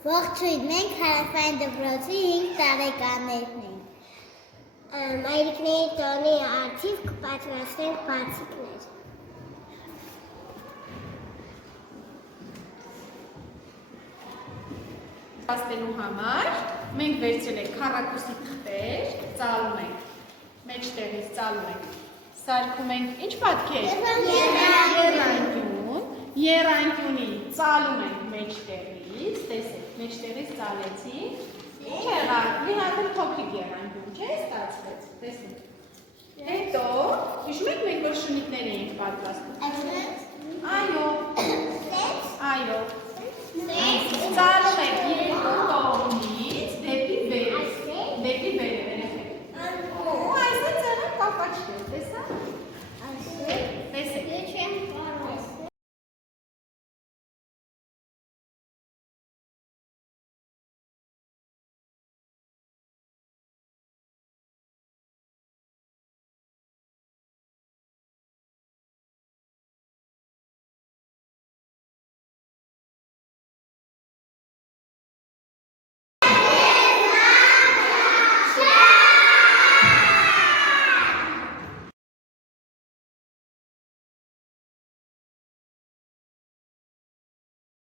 Ողջույն, մենք հարավային դպրոցի 5 տարեկաններն ենք։ Մայրիկների տոնի արդիվ կպատրաստենք բացիկներ։ Պատրաստելու համար մենք վերցրել ենք քառակուսի թղթեր, ծալում ենք, մեջտեղից ծալում ենք, սարքում ենք ինչ պատկեր? Եռանկյուն, եռանկյունի ծալում ենք մեջտեղից, տեսեք, մեջտեղից ծալեցինք, ինչ եղավ, մի հատ փոքրիկ եռանկյուն, չէ՞, ստացվեց, տեսեք։ Հետո, հիշում եք մենք որ շնիկներ էինք պատրաստում։ Այո։